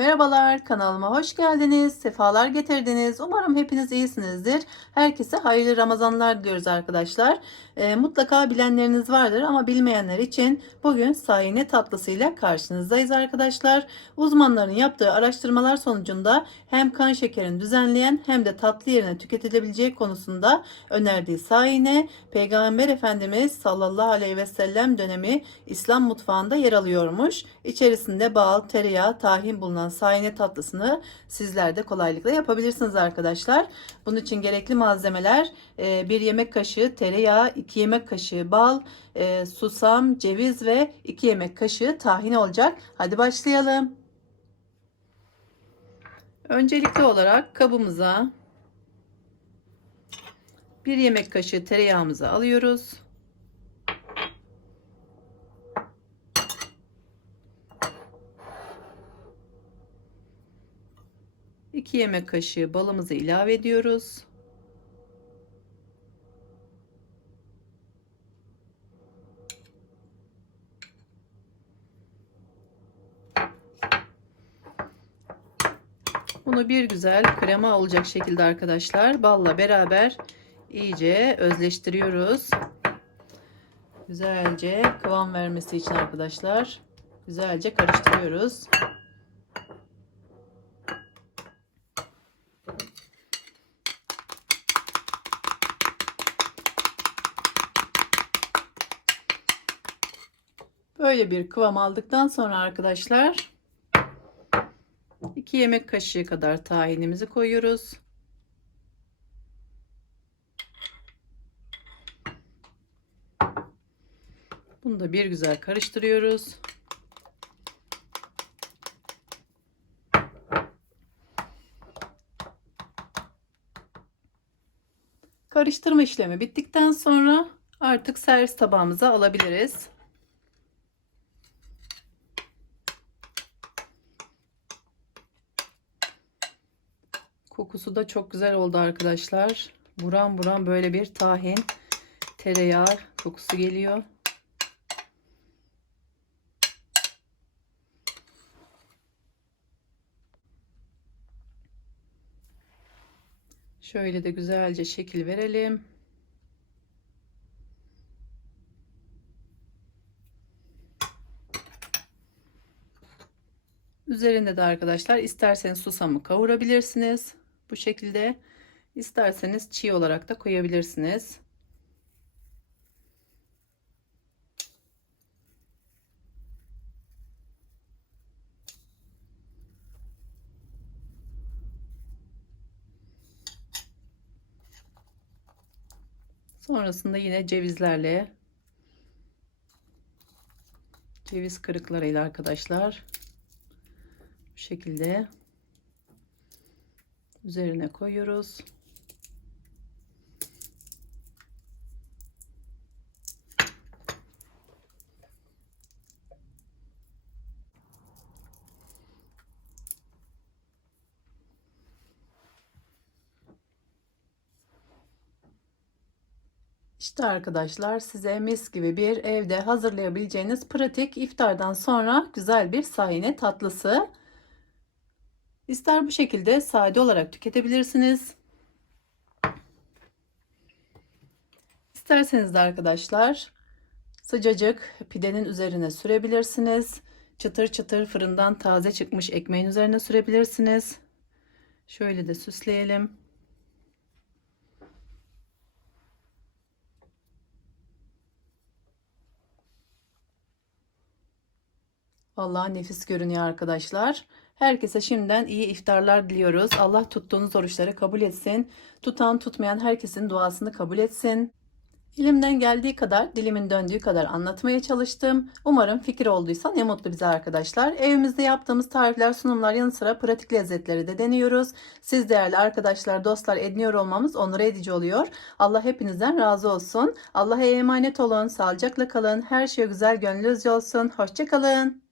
Merhabalar kanalıma hoş geldiniz. Sefalar getirdiniz. Umarım hepiniz iyisinizdir. Herkese hayırlı Ramazanlar diliyoruz arkadaşlar. Ee, mutlaka bilenleriniz vardır ama bilmeyenler için bugün sayine tatlısıyla karşınızdayız arkadaşlar. Uzmanların yaptığı araştırmalar sonucunda hem kan şekerini düzenleyen hem de tatlı yerine tüketilebileceği konusunda önerdiği sayine Peygamber Efendimiz sallallahu aleyhi ve sellem dönemi İslam mutfağında yer alıyormuş. İçerisinde bal, tereyağı, tahin bulunan sayine tatlısını sizler de kolaylıkla yapabilirsiniz arkadaşlar. Bunun için gerekli malzemeler 1 yemek kaşığı tereyağı, 2 yemek kaşığı bal, e, susam, ceviz ve 2 yemek kaşığı tahin olacak. Hadi başlayalım. Öncelikli olarak kabımıza 1 yemek kaşığı tereyağımızı alıyoruz. 2 yemek kaşığı balımızı ilave ediyoruz. Bunu bir güzel krema olacak şekilde arkadaşlar balla beraber iyice özleştiriyoruz. Güzelce kıvam vermesi için arkadaşlar güzelce karıştırıyoruz. Böyle bir kıvam aldıktan sonra arkadaşlar 2 yemek kaşığı kadar tahinimizi koyuyoruz. Bunu da bir güzel karıştırıyoruz. Karıştırma işlemi bittikten sonra artık servis tabağımıza alabiliriz. Kokusu da çok güzel oldu arkadaşlar. Buram buram böyle bir tahin tereyağı kokusu geliyor. Şöyle de güzelce şekil verelim. Üzerinde de arkadaşlar isterseniz susamı kavurabilirsiniz. Bu şekilde isterseniz çiğ olarak da koyabilirsiniz. Sonrasında yine cevizlerle ceviz kırıklarıyla arkadaşlar bu şekilde üzerine koyuyoruz. İşte arkadaşlar size mis gibi bir evde hazırlayabileceğiniz pratik iftardan sonra güzel bir sayine tatlısı. İster bu şekilde sade olarak tüketebilirsiniz. İsterseniz de arkadaşlar sıcacık pidenin üzerine sürebilirsiniz. Çıtır çıtır fırından taze çıkmış ekmeğin üzerine sürebilirsiniz. Şöyle de süsleyelim. Vallahi nefis görünüyor arkadaşlar. Herkese şimdiden iyi iftarlar diliyoruz. Allah tuttuğunuz oruçları kabul etsin. Tutan tutmayan herkesin duasını kabul etsin. Elimden geldiği kadar, dilimin döndüğü kadar anlatmaya çalıştım. Umarım fikir olduysa ne mutlu bize arkadaşlar. Evimizde yaptığımız tarifler, sunumlar yanı sıra pratik lezzetleri de deniyoruz. Siz değerli arkadaşlar, dostlar ediniyor olmamız onur edici oluyor. Allah hepinizden razı olsun. Allah'a emanet olun. Sağlıcakla kalın. Her şey güzel gönlünüzce olsun. Hoşçakalın.